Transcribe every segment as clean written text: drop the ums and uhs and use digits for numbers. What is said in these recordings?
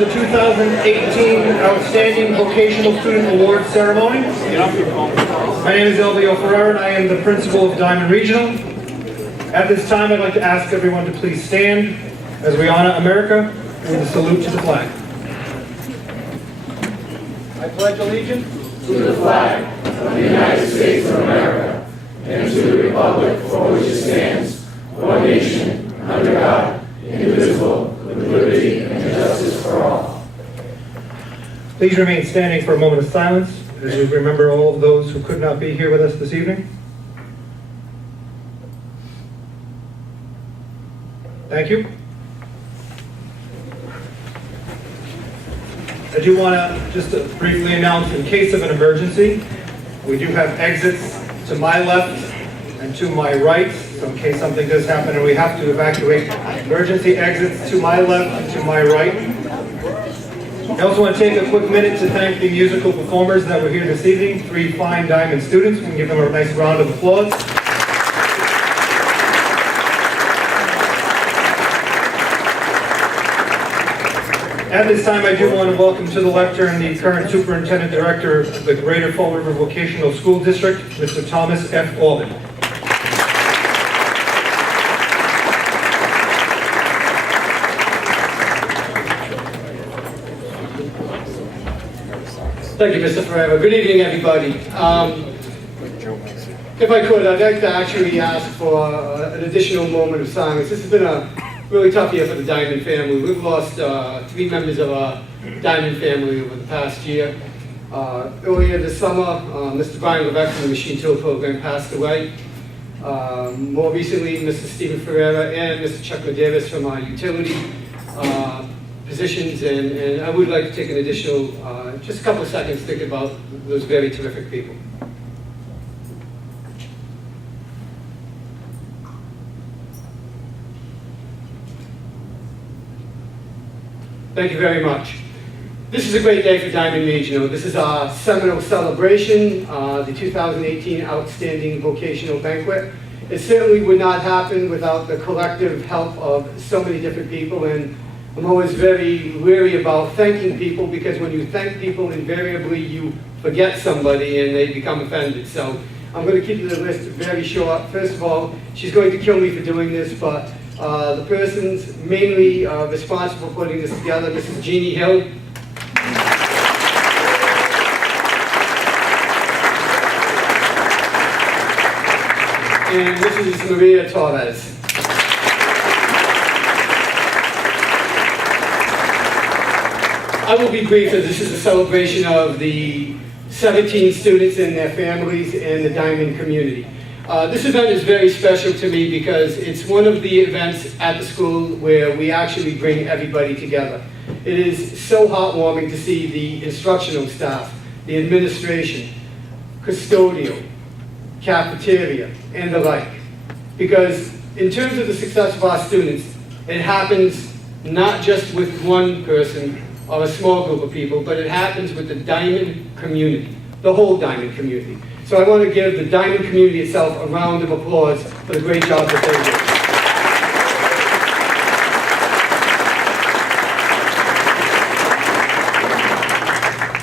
the 2018 Outstanding Vocational Student Award Ceremony. My name is Ferreira and I am the principal of Diman Regional. At this time, I'd like to ask everyone to please stand as we honor America with a salute to the flag. I pledge allegiance to the flag of the United States of America and to the republic for which it stands, one nation, under God, indivisible, with liberty and justice for all. Please remain standing for a moment of silence as we remember all of those who could not be here with us this evening. Thank you. I do want to just briefly announce, in case of an emergency, we do have exits to my left and to my right, so in case something does happen and we have to evacuate, emergency exits to my left and to my right. I also want to take a quick minute to thank the musical performers that were here this evening, 3 fine Diman students. We can give them a nice round of applause. At this time, I do want to welcome to the lectern the current Superintendent Director of the Greater Fall River Vocational School District, Mr. Thomas F. Albin. Thank you, Mr. Ferreira. Good evening, everybody. If I could, I'd like to actually ask for an additional moment of silence. This has been a really tough year for the Diman family. We've lost 3 members of our Diman family over the past year. Earlier this summer, Mr. Brian Levesque from the Machine Tool Program passed away. More recently, Mr. Stephen Ferreira and Mr. Chuck Medeiros from our utility positions, and I would like to take an additional, just a couple of seconds to think about those very terrific people. Thank you very much. This is a great day for Diman Regional. This is our seminal celebration, the 2018 Outstanding Vocational Banquet. It certainly would not happen without the collective help of so many different people, and I'm always very wary about thanking people, because when you thank people, invariably you forget somebody and they become offended. So I'm going to keep the list very short. First of all, she's going to kill me for doing this, but the persons mainly responsible for putting this together, Mrs. Jeannie Hill. And Mrs. Maria Torres. I will be brief, as this is a celebration of the 17 students and their families and the Diman community. This event is very special to me because it's one of the events at the school where we actually bring everybody together. It is so heartwarming to see the instructional staff, the administration, custodial, cafeteria, and the like. Because in terms of the success of our students, it happens not just with one person or a small group of people, but it happens with the Diman community, the whole Diman community. So I want to give the Diman community itself a round of applause for the great job that they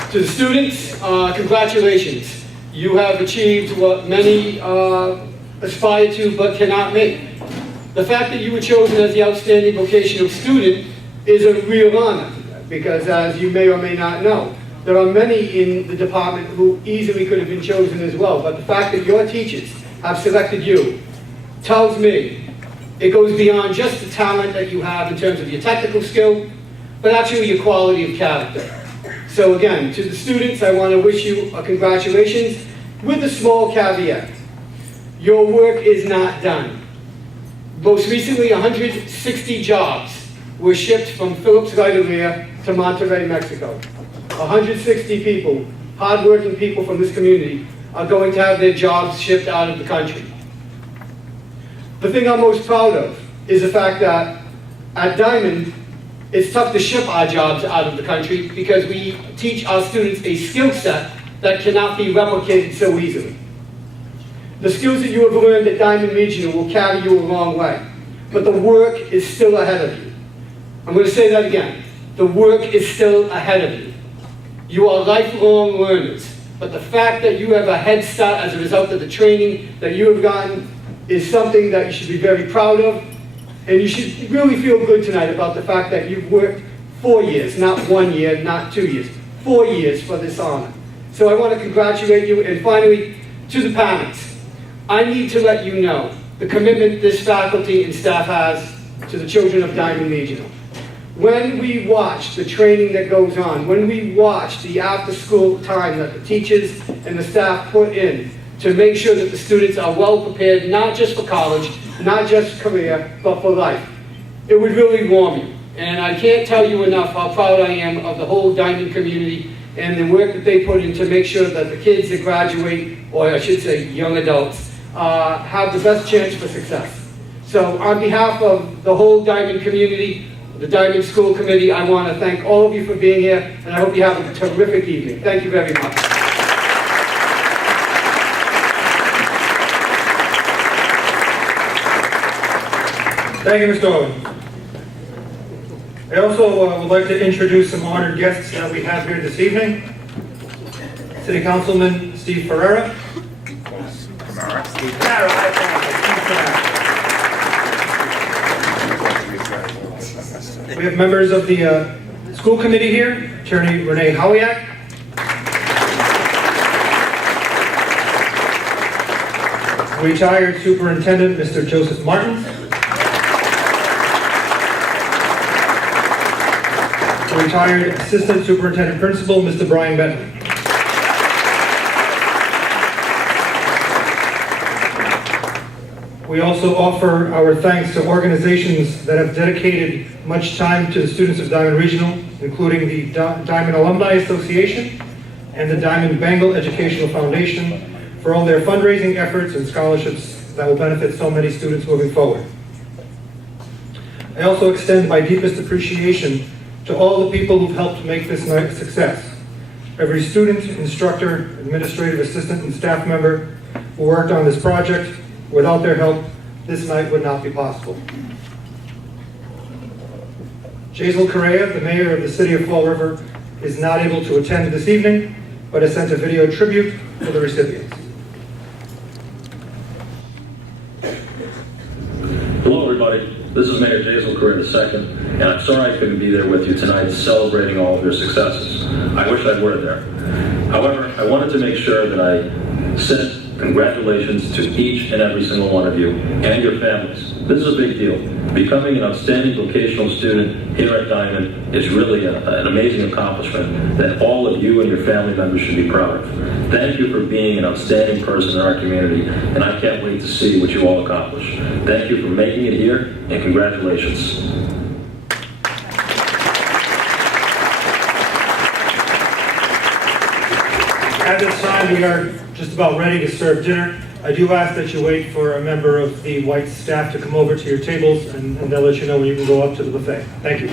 did. To the students, congratulations. You have achieved what many aspire to but cannot make. The fact that you were chosen as the outstanding vocational student is a real honor, because as you may or may not know, there are many in the department who easily could have been chosen as well, but the fact that your teachers have selected you tells me it goes beyond just the talent that you have in terms of your technical skill, but actually your quality of character. So again, to the students, I want to wish you a congratulations with a small caveat. Your work is not done. Most recently, 160 jobs were shipped from Phillips Galleria to Monterrey, Mexico. 160 people, hardworking people from this community, are going to have their jobs shipped out of the country. The thing I'm most proud of is the fact that at Diman, it's tough to ship our jobs out of the country because we teach our students a skill set that cannot be replicated so easily. The skills that you have learned at Diman Regional will carry you a long way, but the work is still ahead of you. I'm going to say that again. The work is still ahead of you. You are lifelong learners, but the fact that you have a head start as a result of the training that you have gotten is something that you should be very proud of, and you should really feel good tonight about the fact that you've worked 4 years, not 1 year, not 2 years, 4 years for this honor. So I want to congratulate you, and finally, to the parents, I need to let you know the commitment this faculty and staff has to the children of Diman Regional. When we watch the training that goes on, when we watch the after-school time that the teachers and the staff put in to make sure that the students are well prepared, not just for college, not just career, but for life, it would really warm you. And I can't tell you enough how proud I am of the whole Diman community and the work that they put in to make sure that the kids that graduate, or I should say young adults, have the best chance for success. So on behalf of the whole Diman community, the Diman School Committee, I want to thank all of you for being here, and I hope you have a terrific evening. Thank you very much. Thank you, Mr. Owen. I also would like to introduce some honored guests that we have here this evening. City Councilman Steve Ferreira. We have members of the school committee here, Attorney Renee Howiak. Retired Superintendent Mr. Joseph Martin. Retired Assistant Superintendent Principal Mr. Brian Bentley. We also offer our thanks to organizations that have dedicated much time to the students of Diman Regional, including the Diman Alumni Association and the Diman Bengal Educational Foundation for all their fundraising efforts and scholarships that will benefit so many students moving forward. I also extend my deepest appreciation to all the people who've helped make this night a success. Every student, instructor, administrative assistant, and staff member who worked on this project. Without their help, this night would not be possible. Jasiel Correia, the mayor of the city of Fall River, is not able to attend this evening, but has sent a video tribute for the recipients. Hello, everybody. This is Mayor Jasiel Correia II, and I'm sorry I couldn't be there with you tonight celebrating all of your successes. I wish I were there. However, I wanted to make sure that I sent congratulations to each and every single one of you and your families. This is a big deal. Becoming an outstanding vocational student here at Diman is really an amazing accomplishment that all of you and your family members should be proud of. Thank you for being an outstanding person in our community, and I can't wait to see what you all accomplish. Thank you for making it here, and congratulations. At this time, we are just about ready to serve dinner. I do ask that you wait for a member of the white staff to come over to your tables, and they'll let you know when you can go up to the buffet. Thank you.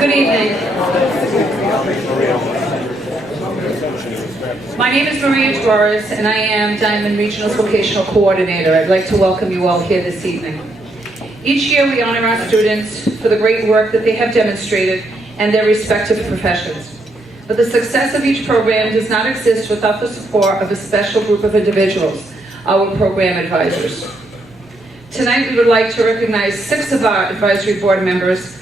Good evening. My name is Maria Torres, and I am Diman Regional's Vocational Coordinator. I'd like to welcome you all here this evening. Each year we honor our students for the great work that they have demonstrated and their respective professions. But the success of each program does not exist without the support of a special group of individuals, our program advisors. Tonight we would like to recognize 6 of our advisory board members.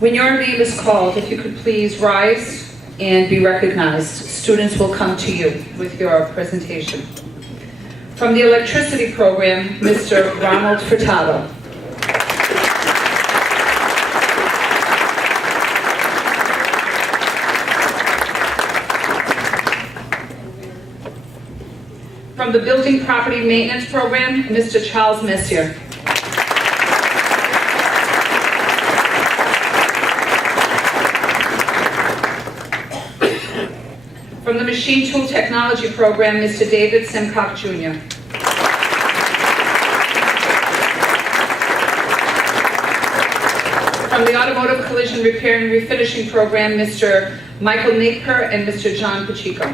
When your name is called, if you could please rise and be recognized. Students will come to you with your presentation. From the electricity program, Mr. Ronald Furtado. From the Building Property Maintenance Program, Mr. Charles Messier. From the Machine Tool Technology Program, Mr. David Simcock Jr. From the Automotive Collision Repair and Refinishing Program, Mr. Michael Naper and Mr. John Pacheco.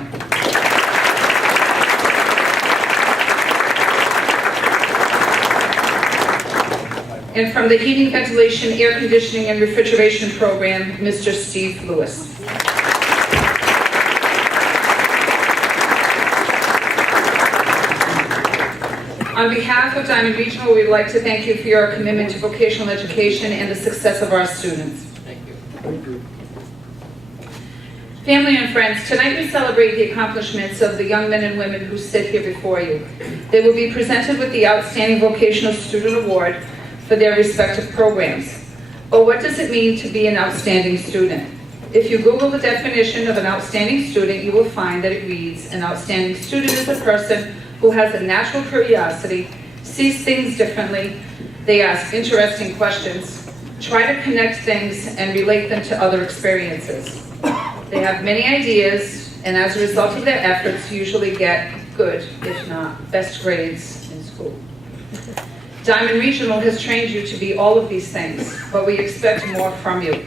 And from the Heating, Ventilation, Air Conditioning, and Refrigeration Program, Mr. Steve Lewis. On behalf of Diman Regional, we'd like to thank you for your commitment to vocational education and the success of our students. Thank you. Family and friends, tonight we celebrate the accomplishments of the young men and women who sit here before you. They will be presented with the Outstanding Vocational Student Award for their respective programs. But what does it mean to be an outstanding student? If you Google the definition of an outstanding student, you will find that it reads, an outstanding student is a person who has a natural curiosity, sees things differently, they ask interesting questions, try to connect things and relate them to other experiences. They have many ideas, and as a result of their efforts, usually get good, if not best grades in school. Diman Regional has trained you to be all of these things, but we expect more from you.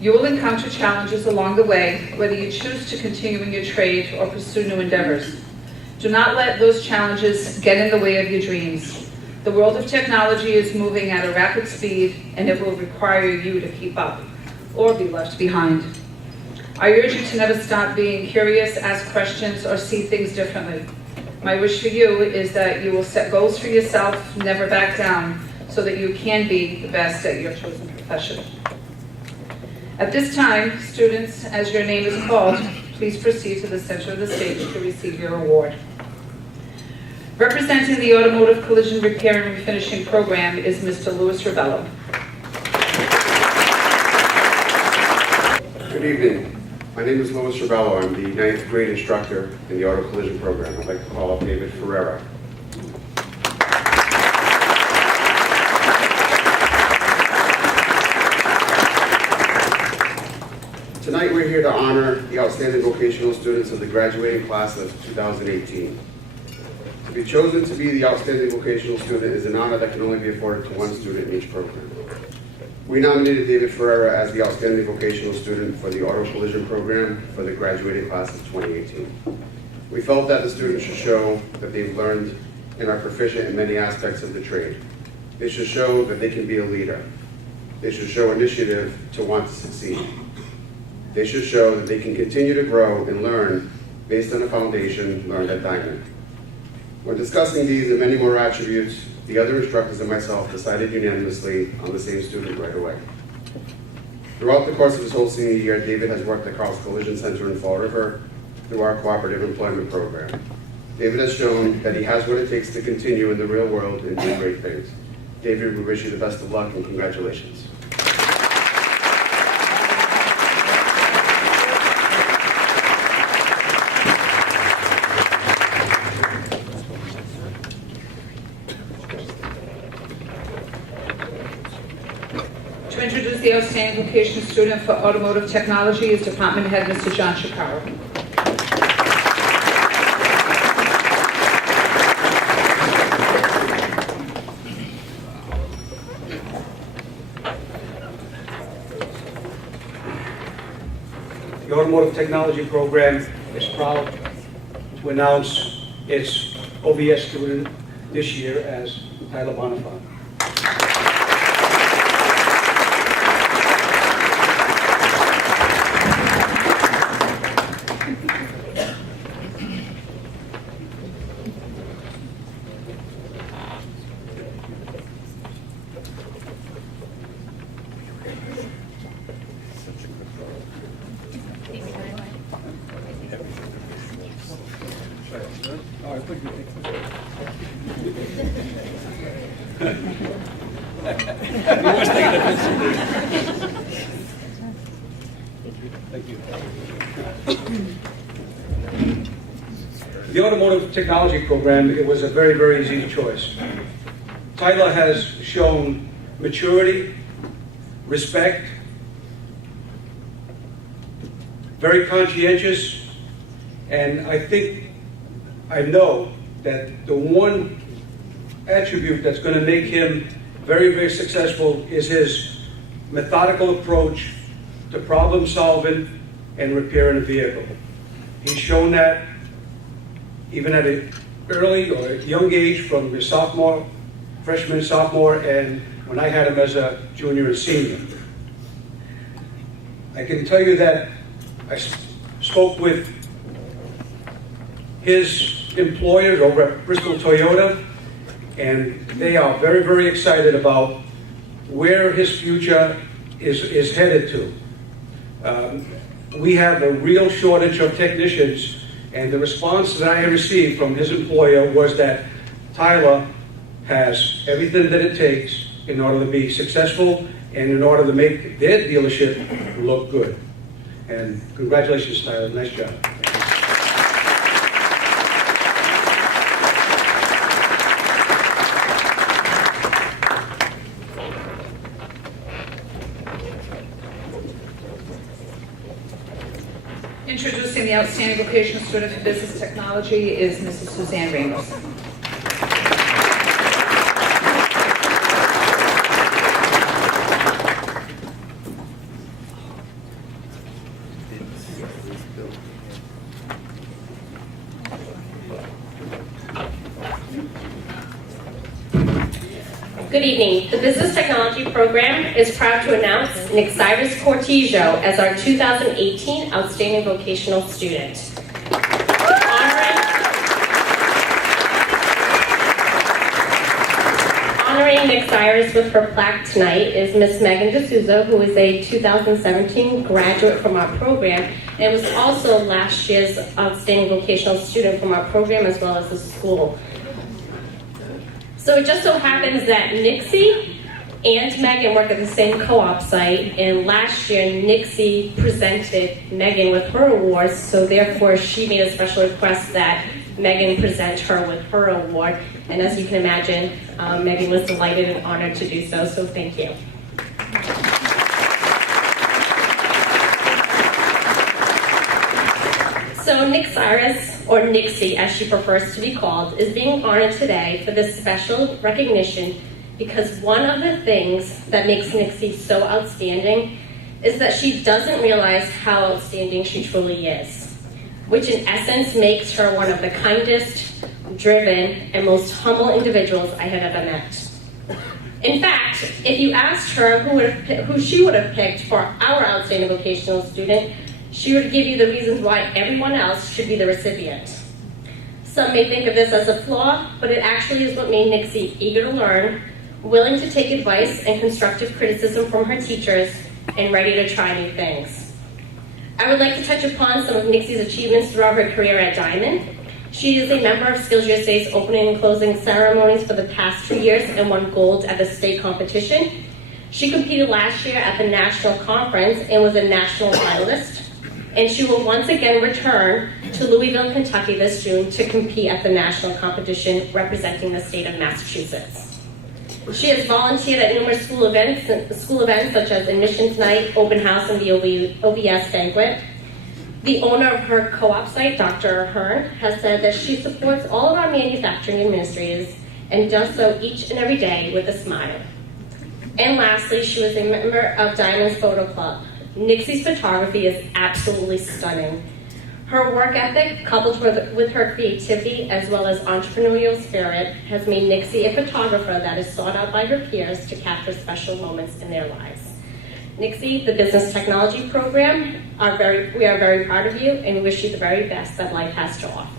You will encounter challenges along the way, whether you choose to continue in your trade or pursue new endeavors. Do not let those challenges get in the way of your dreams. The world of technology is moving at a rapid speed, and it will require you to keep up or be left behind. I urge you to never stop being curious, ask questions, or see things differently. My wish for you is that you will set goals for yourself, never back down, so that you can be the best at your chosen profession. At this time, students, as your name is called, please proceed to the center of the stage to receive your award. Representing the Automotive Collision Repair and Refinishing Program is Mr. Louis Rebello. Good evening. My name is Louis Rebello. I'm the 9th grade instructor in the Auto Collision Program. I'd like to call up David Ferreira. Tonight we're here to honor the outstanding vocational students of the graduating class of 2018. To be chosen to be the outstanding vocational student is an honor that can only be afforded to one student in each program. We nominated David Ferreira as the outstanding vocational student for the Auto Collision Program for the graduating class of 2018. We felt that the students should show that they've learned and are proficient in many aspects of the trade. They should show that they can be a leader. They should show initiative to want to succeed. They should show that they can continue to grow and learn based on a foundation learned at Diman. When discussing these and many more attributes, the other instructors and myself decided unanimously on the same student right away. Throughout the course of his whole senior year, David has worked at Carl's Collision Center in Fall River through our cooperative employment program. David has shown that he has what it takes to continue in the real world and do great things. David, we wish you the best of luck and congratulations. To introduce the outstanding vocational student for automotive technology is Department Head Mr. John Chicharro. The Automotive Technology Program is proud to announce its OVS student this year as Tyler Bonifant. Thank you. The Automotive Technology Program, it was a very, very easy choice. Tyler has shown maturity, respect, very conscientious, and I know that the one attribute that's going to make him very, very successful is his methodical approach to problem solving and repairing a vehicle. He's shown that even at an early or young age, from his freshman, sophomore, and when I had him as a junior and senior. I can tell you that I spoke with his employers over at Bristol Toyota, and they are very, very excited about where his future is headed to. We have a real shortage of technicians, and the response that I received from his employer was that Tyler has everything that it takes in order to be successful and in order to make their dealership look good. And congratulations, Tyler, nice job. Introducing the outstanding vocational student for business technology is Mrs. Suzanne Ramos. Good evening. The Business Technology Program is proud to announce Nick Cyrus Cortijo as our 2018 Outstanding Vocational Student. Honoring Nick Cyrus with her plaque tonight is Miss Megan D'Souza, who is a 2017 graduate from our program and was also last year's Outstanding Vocational Student from our program as well as the school. So it just so happens that Nixie and Megan work at the same co-op site, and last year Nixie presented Megan with her awards, so therefore she made a special request that Megan present her with her award, and as you can imagine, Megan was delighted and honored to do so, so thank you. So Nick Cyrus, or Nixie as she prefers to be called, is being honored today for this special recognition because one of the things that makes Nixie so outstanding is that she doesn't realize how outstanding she truly is, which in essence makes her one of the kindest, driven, and most humble individuals I have ever met. In fact, if you asked her who she would have picked for our outstanding vocational student, she would give you the reasons why everyone else should be the recipient. Some may think of this as a flaw, but it actually is what made Nixie eager to learn, willing to take advice and constructive criticism from her teachers, and ready to try new things. I would like to touch upon some of Nixie's achievements throughout her career at Diman. She is a member of Skills USA's opening and closing ceremonies for the past 2 years and won gold at the state competition. She competed last year at the national conference and was a national finalist. And she will once again return to Louisville, Kentucky this June to compete at the national competition representing the state of Massachusetts. She has volunteered at numerous school events such as Admissions Night, Open House, and the OVS Banquet. The owner of her co-op site, Dr. Hearn, has said that she supports all of our manufacturing administrators and does so each and every day with a smile. And lastly, she was a member of Diamond's Photo Club. Nixie's photography is absolutely stunning. Her work ethic, coupled with her creativity as well as entrepreneurial spirit, has made Nixie a photographer that is sought out by her peers to capture special moments in their lives. Nixie, the Business Technology Program, we are very proud of you and wish you the very best that life has to offer.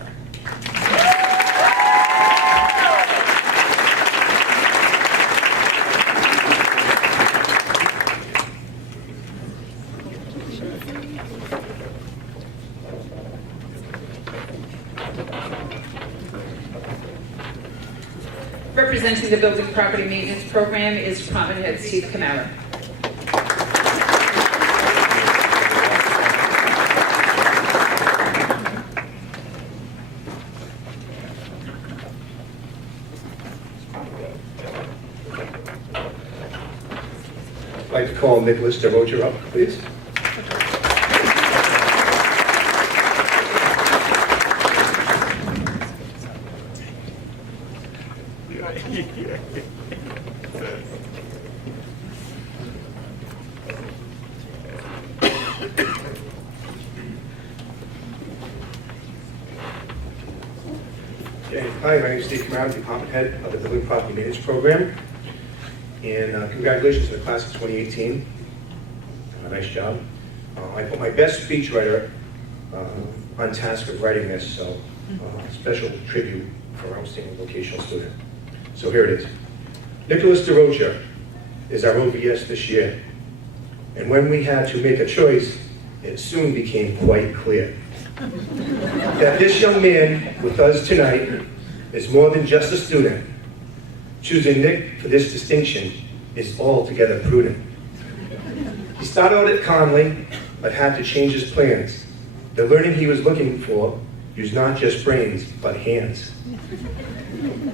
Representing the Building Property Maintenance Program is Department Head Steve Camara. I'd like to call Nicholas DeRocher up, please. Hi, my name is Steve Camara, Department Head of the Building Property Maintenance Program. And congratulations to the class of 2018. Nice job. I put my best speechwriter on task of writing this, so special tribute for our outstanding vocational student. So here it is. Nicholas DeRocha is our OVS this year. And when we had to make a choice, it soon became quite clear that this young man with us tonight is more than just a student. Choosing Nick for this distinction is altogether prudent. He started out at Conley, but had to change his plans. The learning he was looking for used not just brains, but hands.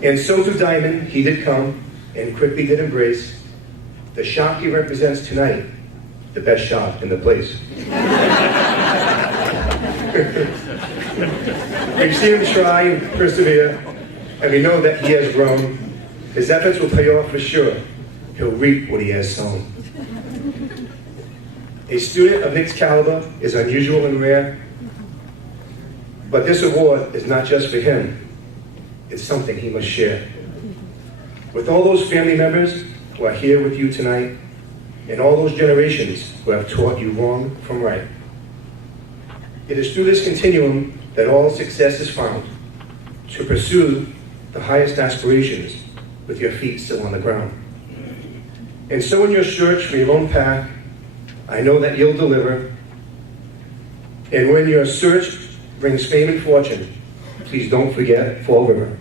And so to Diman he did come, and quickly did embrace the shop he represents tonight, the best shop in the place. We've seen him try and persevere, and we know that he has grown. His efforts will pay off for sure. He'll reap what he has sown. A student of Nick's caliber is unusual and rare, but this award is not just for him. It's something he must share with all those family members who are here with you tonight, and all those generations who have taught you wrong from right. It is through this continuum that all success is found, to pursue the highest aspirations with your feet still on the ground. And so in your search for your own path, I know that you'll deliver. And when your search brings fame and fortune, please don't forget Fall River.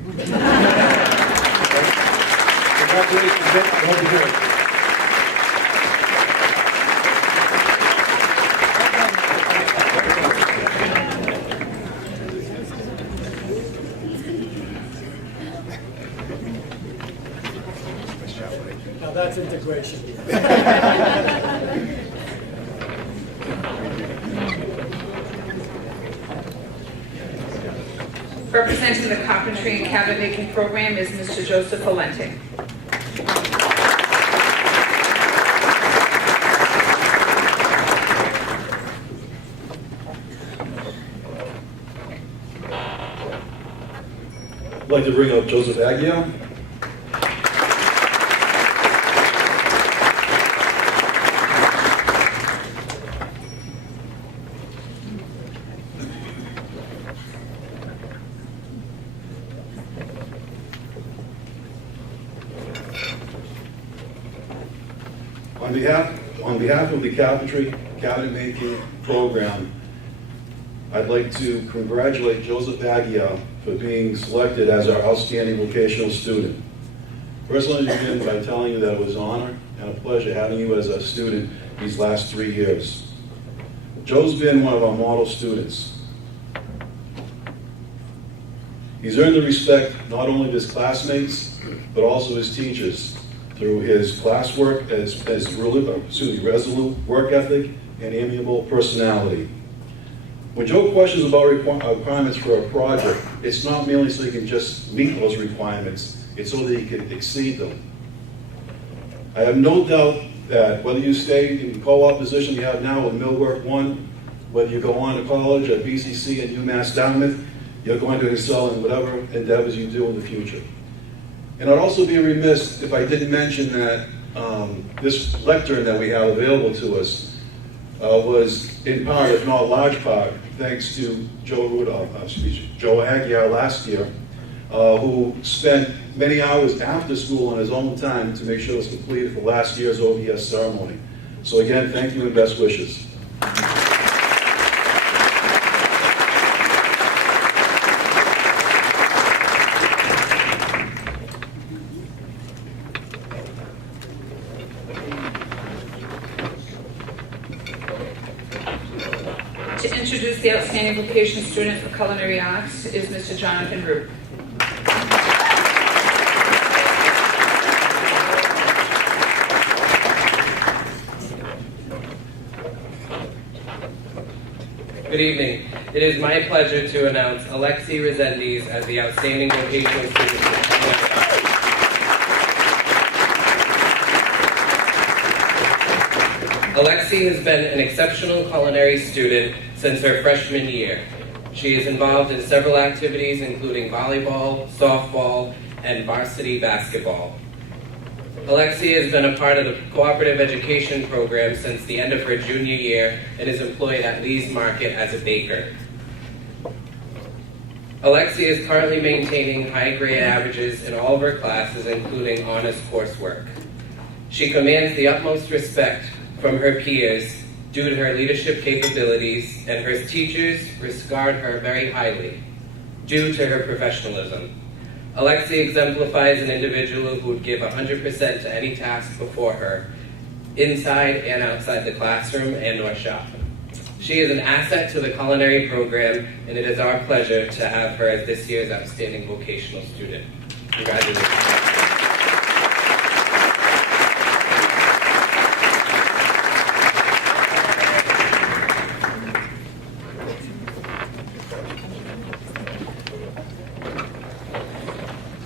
Congratulations, Nick. Well deserved. Now that's integration. Representing the carpentry and cabinet making program is Mr. Joseph Valente. I'd like to bring up Joseph Aguiar. On behalf of the Carpentry Cabinet Making Program, I'd like to congratulate Joseph Aguiar for being selected as our outstanding vocational student. First, let me begin by telling you that it was an honor and a pleasure having you as a student these last 3 years. Joe's been one of our model students. He's earned the respect not only of his classmates, but also his teachers, through his classwork, as resolute work ethic, and amiable personality. When Joe questions about requirements for a project, it's not merely so he can just meet those requirements, it's so that he can exceed them. I have no doubt that whether you stay in the co-op position you have now with Millwork 1, whether you go on to college at BCC and UMass Dartmouth, you're going to excel in whatever endeavors you do in the future. And I'd also be remiss if I didn't mention that this lectern that we have available to us was in part, if not large part, thanks to Joe Aguiar last year, who spent many hours after school on his own time to make sure it was completed for last year's OVS ceremony. So again, thank you and best wishes. To introduce the outstanding vocation student for culinary arts is Mr. Jonathan Root. Good evening. It is my pleasure to announce Alexia Resendiz as the outstanding vocational student for culinary arts. Alexia has been an exceptional culinary student since her freshman year. She is involved in several activities including volleyball, softball, and varsity basketball. Alexia has been a part of the cooperative education program since the end of her junior year and is employed at Lee's Market as a baker. Alexia is currently maintaining high grade averages in all of her classes, including honors coursework. She commands the utmost respect from her peers due to her leadership capabilities, and her teachers regard her very highly due to her professionalism. Alexia exemplifies an individual who would give 100% to any task before her, inside and outside the classroom and or shop. She is an asset to the culinary program, and it is our pleasure to have her as this year's outstanding vocational student. Congratulations.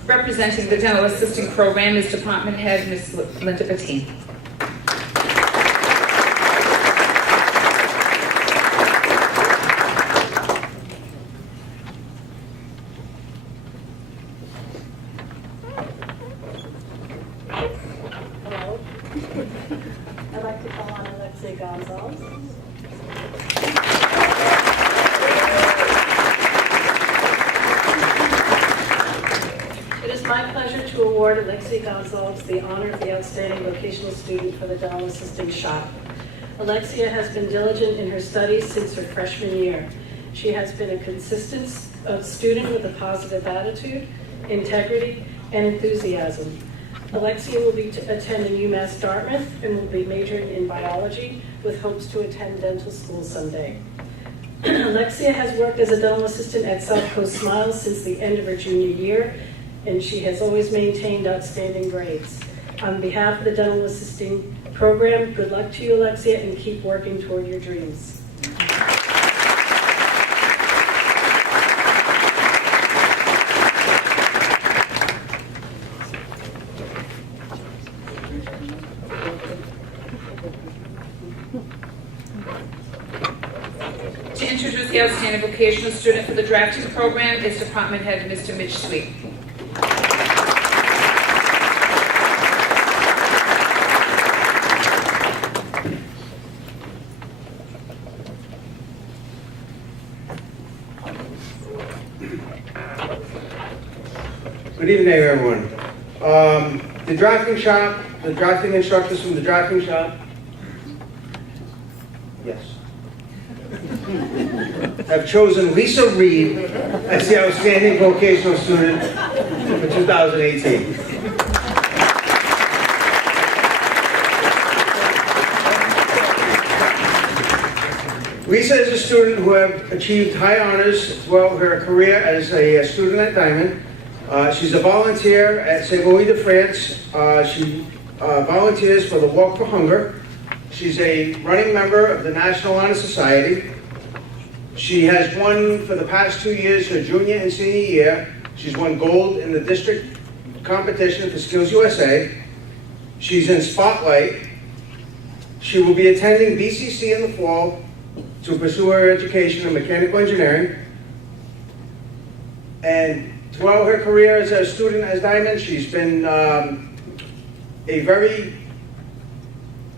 Representing the dental assisting program is Department Head Ms. Linda Bettine. Hello. I'd like to call on Alexia Gonsalves. It is my pleasure to award Alexia Gonsalves the honor of the Outstanding Vocational Student for the Dental Assisting Shop. Alexia has been diligent in her studies since her freshman year. She has been a consistent student with a positive attitude, integrity, and enthusiasm. Alexia will be attending UMass Dartmouth and will be majoring in biology with hopes to attend dental school someday. Alexia has worked as a dental assistant at South Coast Smiles since the end of her junior year, and she has always maintained outstanding grades. On behalf of the dental assisting program, good luck to you, Alexia, and keep working toward your dreams. To introduce the outstanding vocational student for the drafting program is Department Head Mr. Mitch Sweet. Good evening, everyone. The drafting shop, the drafting instructors from the drafting shop, yes, have chosen Lisa Reed as the outstanding vocational student for 2018. Lisa is a student who has achieved high honors throughout her career as a student at Diman. She's a volunteer at Saint-Louis de France. She volunteers for the Walk for Hunger. She's a running member of the National Honor Society. She has won for the past 2 years her junior and senior year. She's won gold in the district competition for Skills USA. She's in Spotlight. She will be attending BCC in the fall to pursue her education in mechanical engineering. And throughout her career as a student at Diman, she's been a very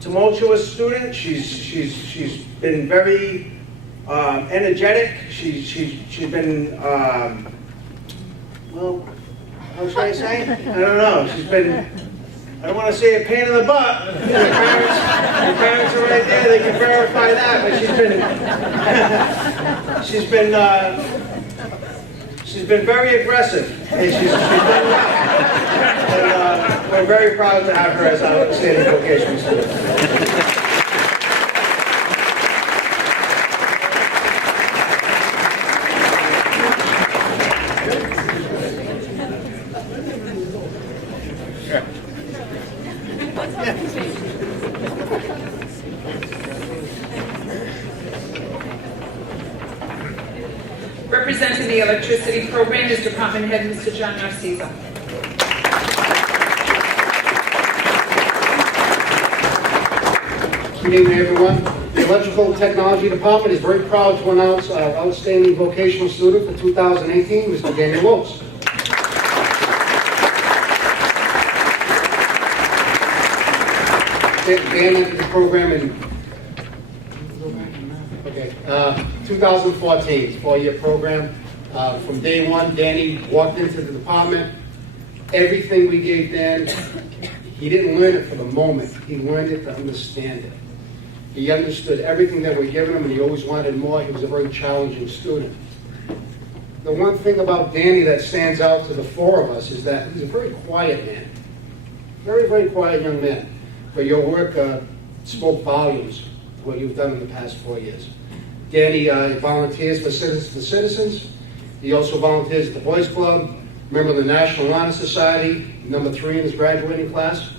tumultuous student. She's been very energetic. She's been well, how should I say? I don't know. She's been, I don't want to say a pain in the butt. Your parents are right there. They can verify that. But she's been very aggressive, and she's done well. And we're very proud to have her as our outstanding vocational student. Representing the electricity program is Department Head Mr. John Narcizo. Good evening, everyone. The Electrical Technology Department is very proud to announce our outstanding vocational student for 2018, Mr. Daniel Lopes. Dan entered the program in 2014. It's a 4-year program. From day one, Danny walked into the department. Everything we gave Dan, he didn't learn it for the moment. He learned it to understand it. He understood everything that we're giving him, and he always wanted more. He was a very challenging student. The one thing about Danny that stands out to the 4 of us is that he's a very quiet man. Very, very quiet young man. But your work spoke volumes, what you've done in the past 4 years. Danny volunteers for Citizens. He also volunteers at the Boys Club, member of the National Honor Society, number 3 in his graduating class.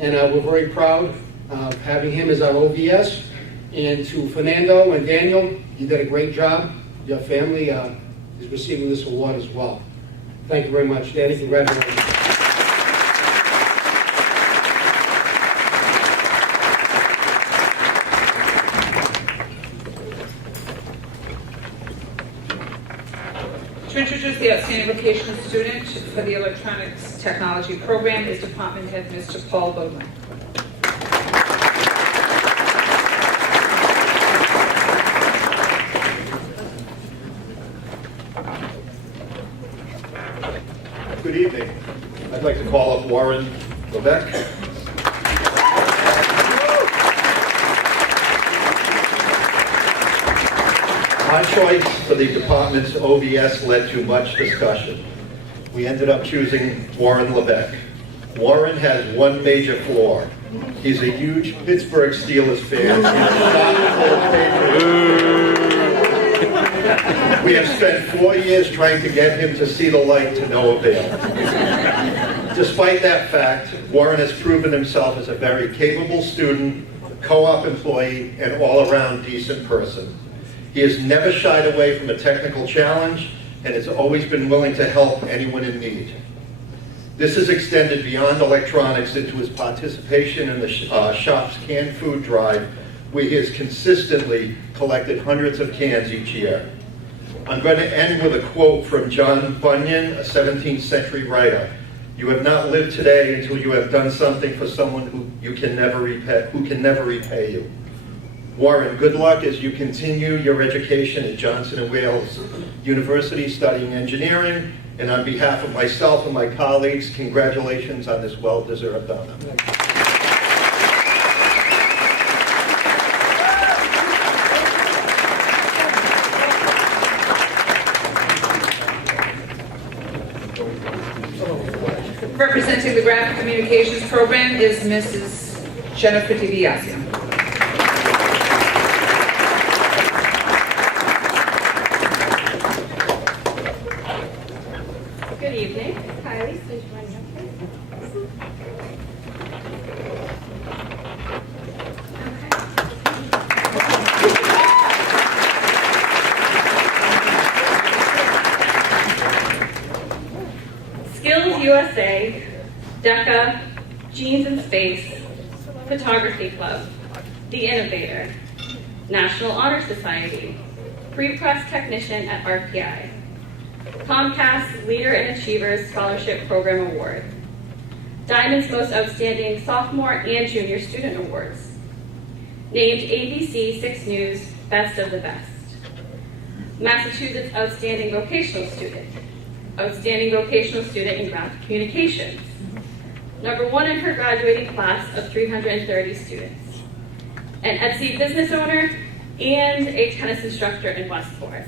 And we're very proud of having him as our OVS. And to Fernando and Daniel, you did a great job. Your family is receiving this award as well. Thank you very much, Danny. Congratulations. To introduce the outstanding vocational student for the electronics technology program is Department Head Mr. Paul Beaudoin. Good evening. I'd like to call up Warren Levesque. My choice for the department's OVS led to much discussion. We ended up choosing Warren Levesque. Warren has one major flaw. He's a huge Pittsburgh Steelers fan. We have spent 4 years trying to get him to see the light to no avail. Despite that fact, Warren has proven himself as a very capable student, co-op employee, and all-around decent person. He has never shied away from a technical challenge and has always been willing to help anyone in need. This has extended beyond electronics into his participation in the shop's canned food drive, where he has consistently collected hundreds of cans each year. I'm going to end with a quote from John Bunyan, a 17th century writer. "You have not lived today until you have done something for someone who can never repay you." Warren, good luck as you continue your education at Johnson & Wales University studying engineering, and on behalf of myself and my colleagues, congratulations on this well-deserved honor. Representing the Graphic Communications Program is Mrs. Jennifer DiBiasio. Good evening. Kylie, please join me up here. Skills USA, DECA, Jeans and Space, Photography Club, The Innovator, National Honor Society, Pre-Press Technician at RPI, Comcast Leader and Achievers Scholarship Program Award, Diamond's Most Outstanding Sophomore and Junior Student Awards, named ABC 6 News Best of the Best, Massachusetts Outstanding Vocational Student, Outstanding Vocational Student in Graphic Communications, #1 in her graduating class of 330 students, an Etsy business owner, and a tennis instructor in Westport.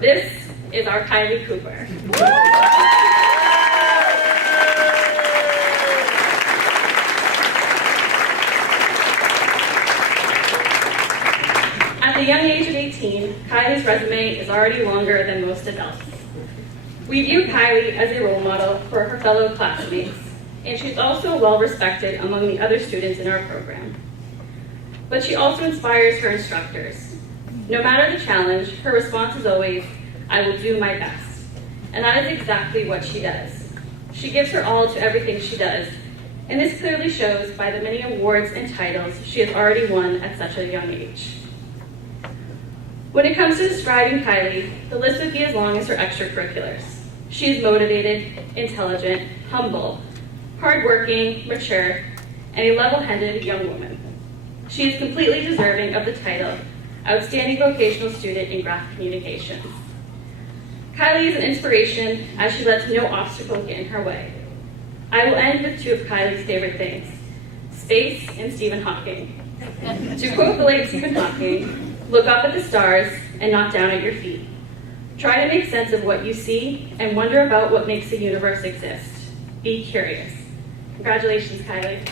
This is our Kylie Cooper. At the young age of 18, Kylie's resume is already longer than most adults. We view Kylie as a role model for her fellow classmates, and she's also well respected among the other students in our program. But she also inspires her instructors. No matter the challenge, her response is always, "I will do my best." And that is exactly what she does. She gives her all to everything she does, and this clearly shows by the many awards and titles she has already won at such a young age. When it comes to describing Kylie, the list would be as long as her extracurriculars. She is motivated, intelligent, humble, hardworking, mature, and a level-headed young woman. She is completely deserving of the title Outstanding Vocational Student in Graphic Communications. Kylie is an inspiration as she lets no obstacle get in her way. I will end with two of Kylie's favorite things, space and Stephen Hawking. To quote the late Stephen Hawking, look up at the stars and not down at your feet. Try to make sense of what you see and wonder about what makes the universe exist. Be curious. Congratulations, Kylie.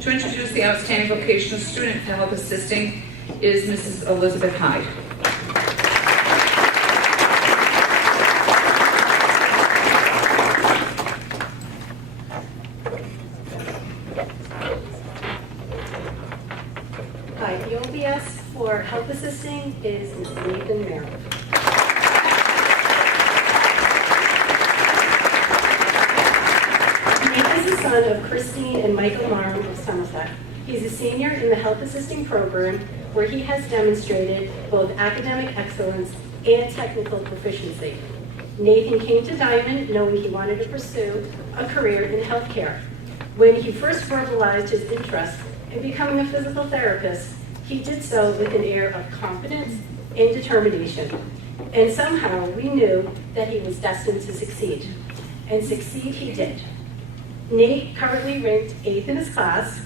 To introduce the outstanding vocational student to help assisting is Mrs. Elizabeth Hyde. Hi, the OVS for help assisting is Mrs. Nathan Marum. Nate is the son of Christine and Michael Marum of Somerset. He's a senior in the Help Assisting program where he has demonstrated both academic excellence and technical proficiency. Nathan came to Diman knowing he wanted to pursue a career in healthcare. When he first verbalized his interest in becoming a physical therapist, he did so with an air of confidence and determination. And somehow we knew that he was destined to succeed. And succeed he did. Nate currently ranked 8th in his class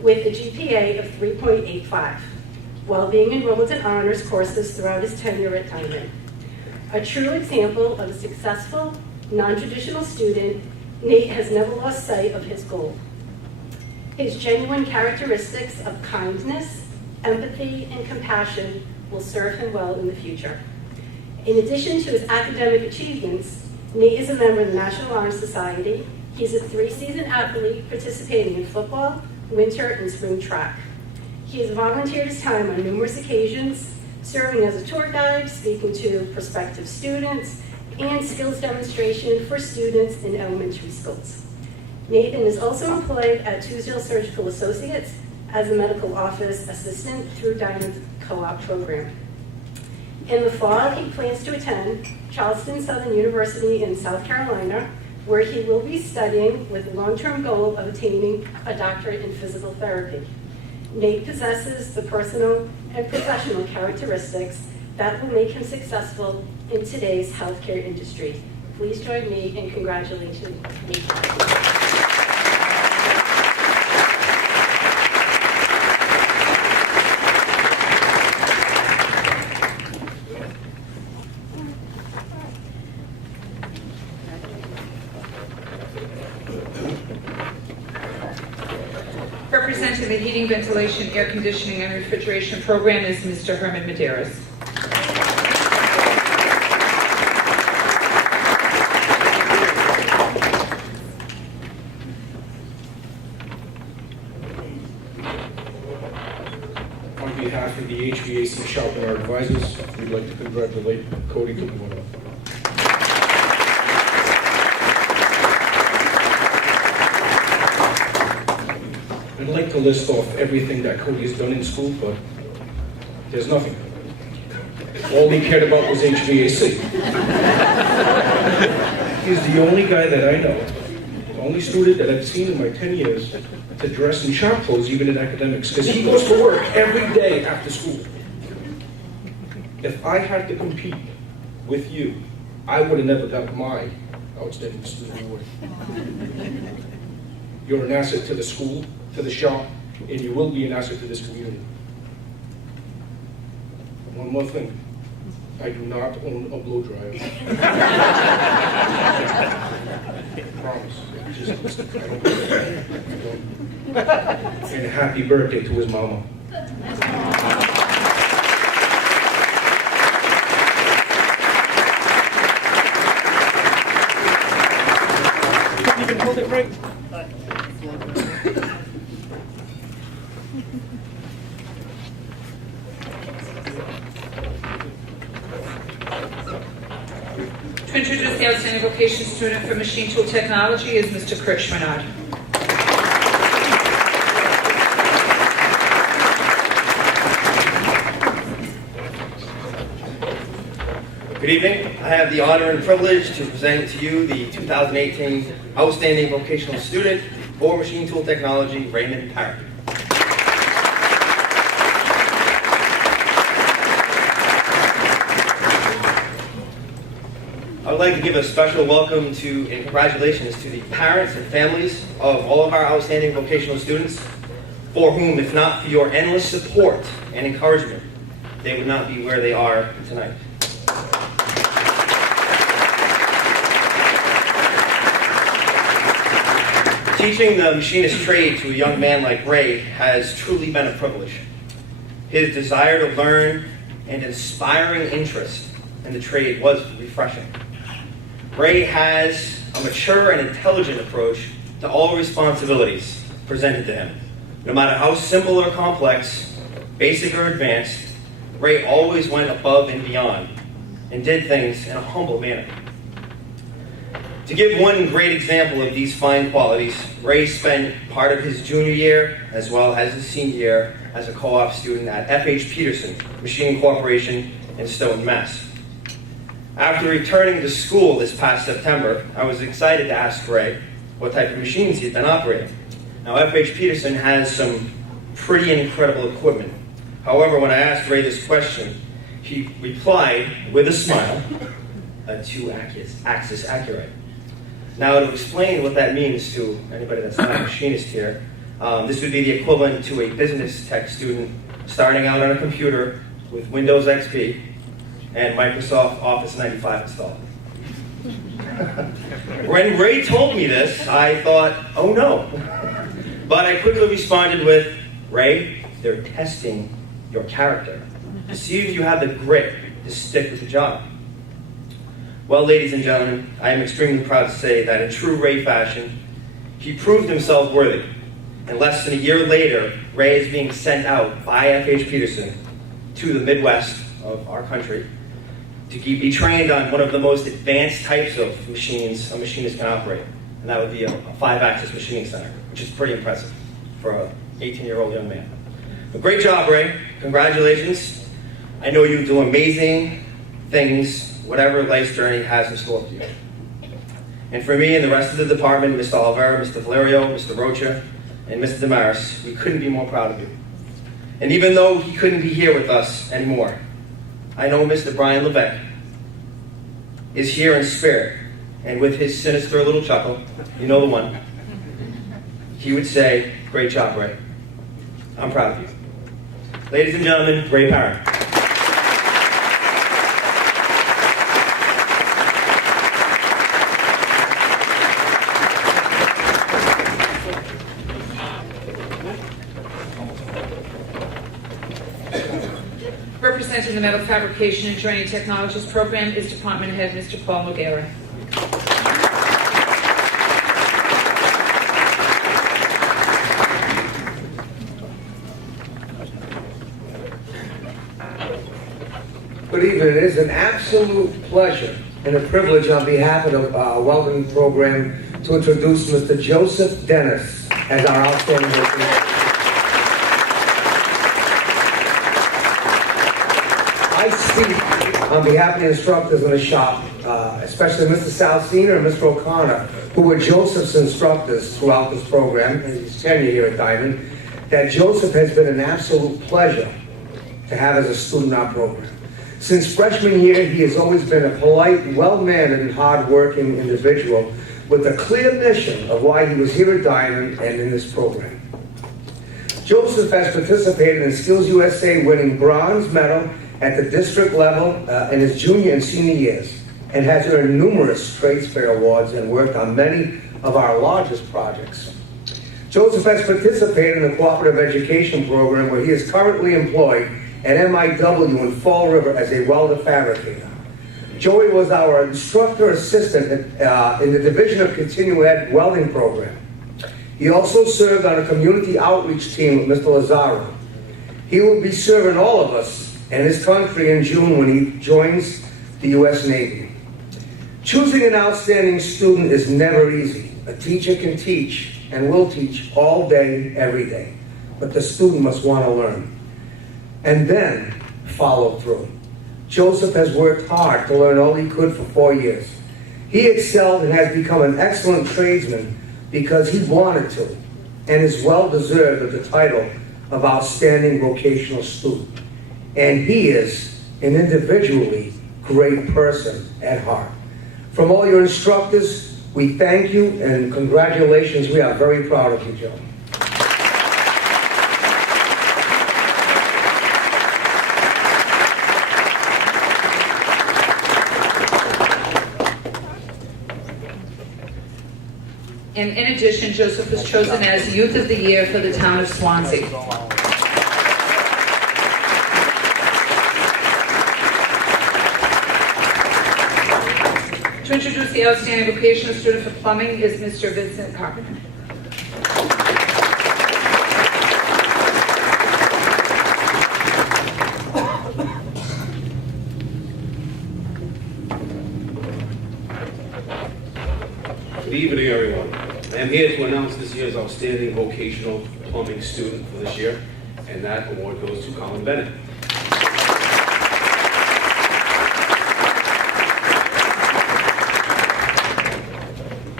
with a GPA of 3.85, while being enrolled in honors courses throughout his tenure at Diman. A true example of a successful, non-traditional student, Nate has never lost sight of his goal. His genuine characteristics of kindness, empathy, and compassion will serve him well in the future. In addition to his academic achievements, Nate is a member of the National Honor Society. He's a 3-season athlete participating in football, winter, and spring track. He has volunteered his time on numerous occasions, serving as a tour guide, speaking to prospective students, and skills demonstration for students in elementary schools. Nathan is also employed at Jasiel Surgical Associates as a medical office assistant through Diman's co-op program. In the fall, he plans to attend Charleston Southern University in South Carolina, where he will be studying with the long-term goal of attaining a doctorate in physical therapy. Nate possesses the personal and professional characteristics that will make him successful in today's healthcare industry. Please join me in congratulating Nate. Representing the Heating, Ventilation, Air Conditioning, and Refrigeration program is Mr. Herman Medeiros. On behalf of the HVAC shop and our advisors, we'd like to congratulate Cody Kumura. I'd like to list off everything that Cody has done in school, but there's nothing. All he cared about was HVAC. He's the only guy that I know, the only student that I've seen in my 10 years to dress in shop clothes, even in academics, because he goes to work every day after school. If I had to compete with you, I would have never got my outstanding student award. You're an asset to the school, to the shop, and you will be an asset to this community. One more thing. I do not own a blow dryer. Promise. Just, I don't. And happy birthday to his mama. Couldn't even hold it right. To introduce the outstanding vocation student for machine tool technology is Mr. Choinard. Good evening. I have the honor and privilege to present to you the 2018 Outstanding Vocational Student for Machine Tool Technology, Raymond Parrott. I would like to give a special welcome to and congratulations to the parents and families of all of our outstanding vocational students, for whom, if not for your endless support and encouragement, they would not be where they are tonight. Teaching the machinist trade to a young man like Ray has truly been a privilege. His desire to learn and inspiring interest in the trade was refreshing. Ray has a mature and intelligent approach to all responsibilities presented to him. No matter how simple or complex, basic or advanced, Ray always went above and beyond and did things in a humble manner. To give one great example of these fine qualities, Ray spent part of his junior year as well as his senior year as a co-op student at F.H. Peterson Machining Corporation in Stoughton, Mass. After returning to school this past September, I was excited to ask Ray what type of machines he'd been operating. Now, F.H. Peterson has some pretty incredible equipment. However, when I asked Ray this question, he replied with a smile, a two-axis Accurate. Now, to explain what that means to anybody that's not a machinist here, this would be the equivalent to a business tech student starting out on a computer with Windows XP and Microsoft Office 95 installed. When Ray told me this, I thought, oh no. But I quickly responded with, Ray, they're testing your character to see if you have the grit to stick with the job. Well, ladies and gentlemen, I am extremely proud to say that in true Ray fashion, he proved himself worthy. And less than a year later, Ray is being sent out by F.H. Peterson to the Midwest of our country to be trained on one of the most advanced types of machines a machinist can operate. And that would be a 5-axis machining center, which is pretty impressive for an 18-year-old young man. But great job, Ray. Congratulations. I know you do amazing things, whatever life's journey has in store for you. And for me and the rest of the department, Mr. Oliveira, Mr. Valerio, Mr. Rocha, and Mr. Damaris, we couldn't be more proud of you. And even though he couldn't be here with us anymore, I know Mr. Brian Levesque is here in spirit, and with his sinister little chuckle, you know the one, he would say, great job, Ray. I'm proud of you. Ladies and gentlemen, Ray Parrott. Representing the Metal Fabrication and Joining Technologies program is Department Head Mr. Paul Noguera. Good evening. It is an absolute pleasure and a privilege on behalf of the welcoming program to introduce Mr. Joseph Denis as our outstanding vocational. I speak on behalf of the instructors in the shop, especially Mr. Salcina and Mr. O'Connor, who were Joseph's instructors throughout this program and his tenure here at Diamond, that Joseph has been an absolute pleasure to have as a student in our program. Since freshman year, he has always been a polite, well-mannered, and hard-working individual with a clear mission of why he was here at Diamond and in this program. Joseph has participated in Skills USA, winning bronze medal at the district level in his junior and senior years, and has earned numerous trades fair awards and worked on many of our largest projects. Joseph has participated in the cooperative education program where he is currently employed at MIW in Fall River as a welder fabricator. Joey was our instructor assistant in the Division of Continuing Ed welding program. He also served on a community outreach team with Mr. Lazaro. He will be serving all of us and his country in June when he joins the U.S. Navy. Choosing an outstanding student is never easy. A teacher can teach and will teach all day, every day, but the student must want to learn and then follow through. Joseph has worked hard to learn all he could for 4 years. He excelled and has become an excellent tradesman because he wanted to, and is well deserved of the title of Outstanding Vocational Student. And he is an individually great person at heart. From all your instructors, we thank you and congratulations. We are very proud of you, Joe. And in addition, Joseph was chosen as Youth of the Year for the town of Swansea. To introduce the outstanding vocational student for plumbing is Mr. Vincent Carpenter. Good evening, everyone. I am here to announce this year's Outstanding Vocational Plumbing Student for this year, and that award goes to Colin Bennett.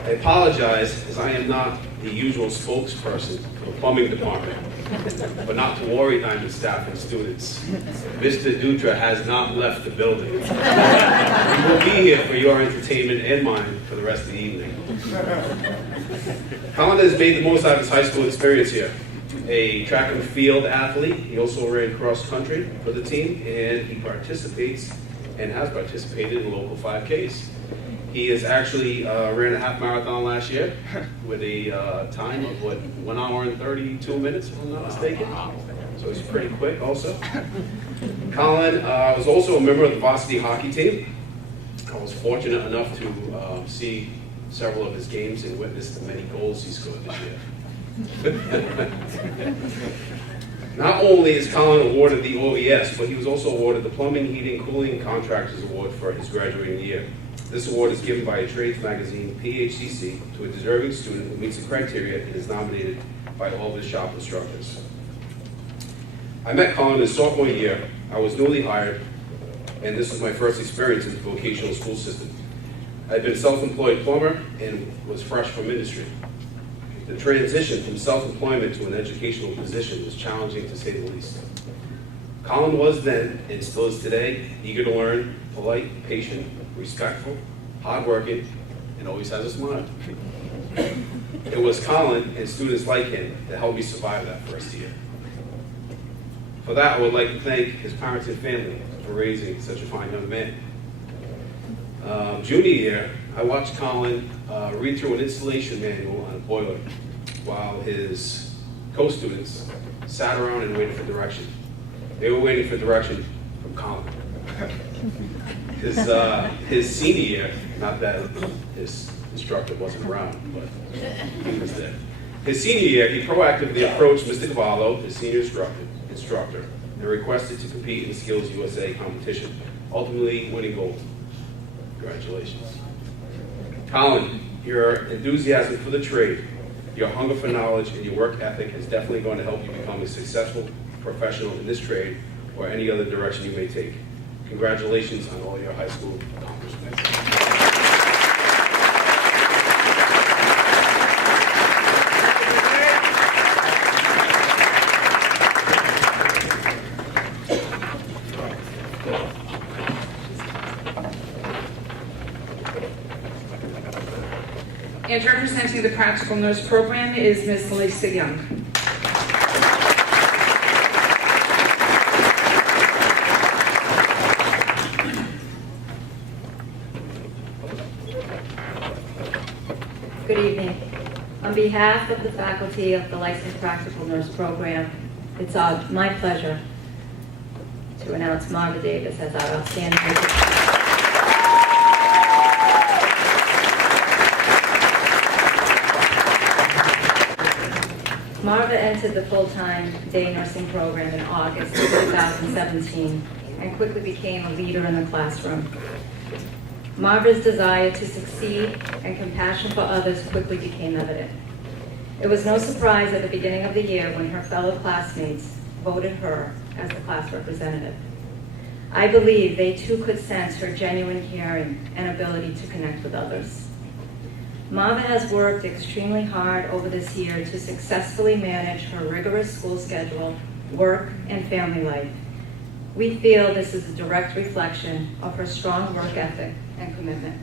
I apologize, as I am not the usual spokesperson for the plumbing department, but not to worry Diamond staff and students. Mr. Dutra has not left the building. He will be here for your entertainment and mine for the rest of the evening. Colin has made the most out of his high school experience here. A track and field athlete, he also ran cross country for the team, and he participates and has participated in local 5Ks. He has actually ran a half marathon last year with a time of 1 hour and 32 minutes, if I'm not mistaken. So he's pretty quick also. Colin was also a member of the varsity hockey team. I was fortunate enough to see several of his games and witness the many goals he scored this year. Not only is Colin awarded the OVS, but he was also awarded the Plumbing, Heating, Cooling Contractors Award for his graduating year. This award is given by a trades magazine, PHCC, to a deserving student who meets the criteria and is nominated by all of his shop instructors. I met Colin his sophomore year. I was newly hired, and this was my first experience in the vocational school system. I'd been a self-employed plumber and was fresh from industry. The transition from self-employment to an educational position was challenging to say the least. Colin was then, and still is today, eager to learn, polite, patient, respectful, hardworking, and always has a smile. It was Colin and students like him that helped me survive that first year. For that, I would like to thank his parents and family for raising such a fine young man. Junior year, I watched Colin read through an installation manual on a boiler while his co-students sat around and waited for direction. They were waiting for direction from Colin. His senior year, not that his instructor wasn't around, but he was there. His senior year, he proactively approached Mr. Cavallo, his senior instructor, and requested to compete in Skills USA competition, ultimately winning gold. Congratulations. Colin, your enthusiasm for the trade, your hunger for knowledge, and your work ethic is definitely going to help you become a successful professional in this trade or any other direction you may take. Congratulations on all your high school accomplishments. And representing the Practical Nurse Program is Ms. Alexia Young. Good evening. On behalf of the faculty of the Licensed Practical Nurse Program, it's my pleasure to announce Marva Davis as our outstanding Marva entered the full-time day nursing program in August of 2017 and quickly became a leader in the classroom. Marva's desire to succeed and compassion for others quickly became evident. It was no surprise at the beginning of the year when her fellow classmates voted her as the class representative. I believe they too could sense her genuine caring and ability to connect with others. Marva has worked extremely hard over this year to successfully manage her rigorous school schedule, work, and family life. We feel this is a direct reflection of her strong work ethic and commitment.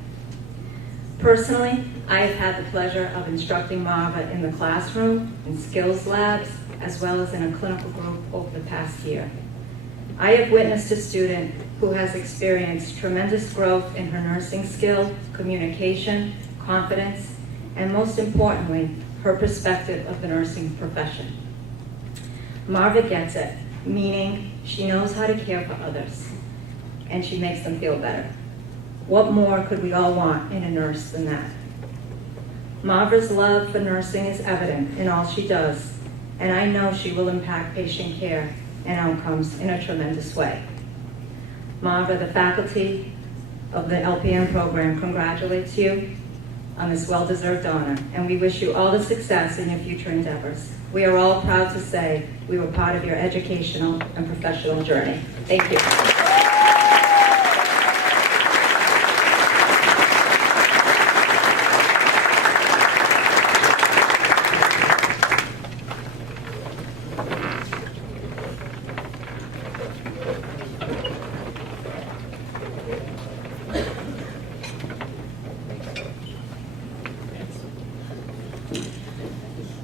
Personally, I have had the pleasure of instructing Marva in the classroom, in skills labs, as well as in a clinical group over the past year. I have witnessed a student who has experienced tremendous growth in her nursing skill, communication, confidence, and most importantly, her perspective of the nursing profession. Marva gets it, meaning she knows how to care for others, and she makes them feel better. What more could we all want in a nurse than that? Marva's love for nursing is evident in all she does, and I know she will impact patient care and outcomes in a tremendous way. Marva, the faculty of the LPN program congratulates you on this well-deserved honor, and we wish you all the success in your future endeavors. We are all proud to say we were part of your educational and professional journey. Thank you.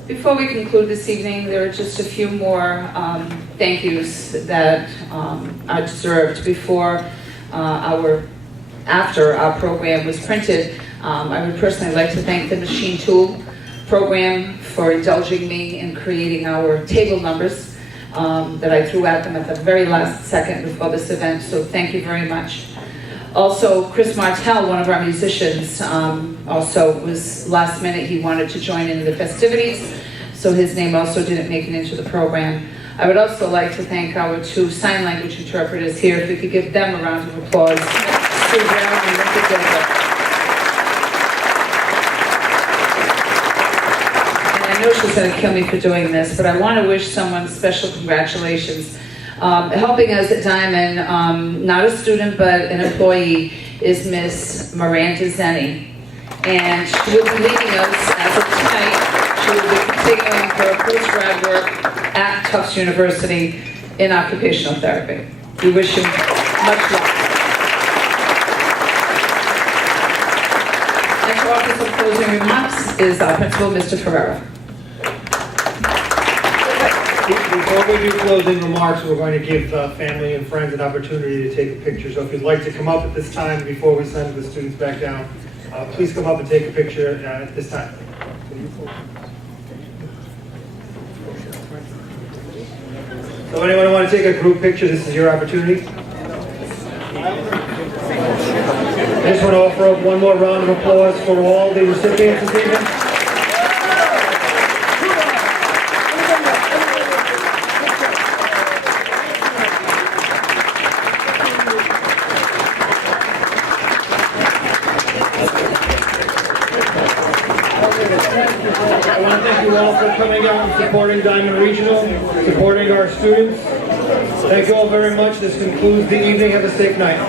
Before we conclude this evening, there are just a few more thank yous that are deserved after our program was printed. I would personally like to thank the machine tool program for indulging me in creating our table numbers that I threw at them at the very last second before this event, so thank you very much. Also, Chris Martell, one of our musicians, also was last minute. He wanted to join in the festivities, so his name also didn't make it into the program. I would also like to thank our two sign language interpreters here. If we could give them a round of applause. Suzanne and Rebello. And I know she's going to kill me for doing this, but I want to wish someone special congratulations. Helping us at Diman, not a student but an employee, is Miss Miranda Zenny. And she will be leaving us as of tonight. She will be continuing her post-grad work at Tufts University in occupational therapy. We wish you much luck. And to offer some closing remarks is our principal, Mr. Ferreira. Before we do closing remarks, we're going to give family and friends an opportunity to take a picture. So if you'd like to come up at this time before we send the students back down, please come up and take a picture at this time. So anyone want to take a group picture, this is your opportunity. I just want to offer up one more round of applause for all the recipients this evening. I want to thank you all for coming out and supporting Diman Regional, supporting our students. Thank you all very much. This concludes the evening. Have a safe night.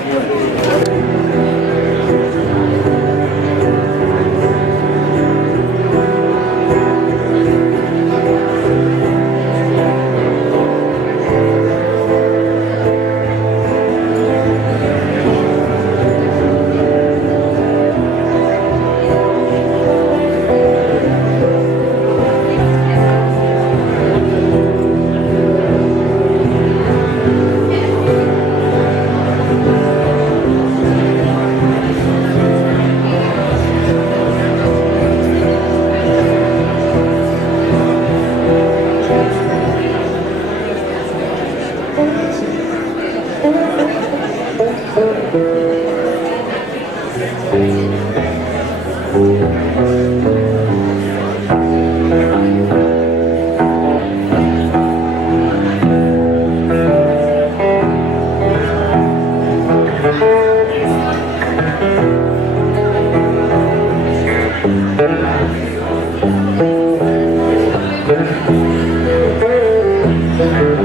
Thank you.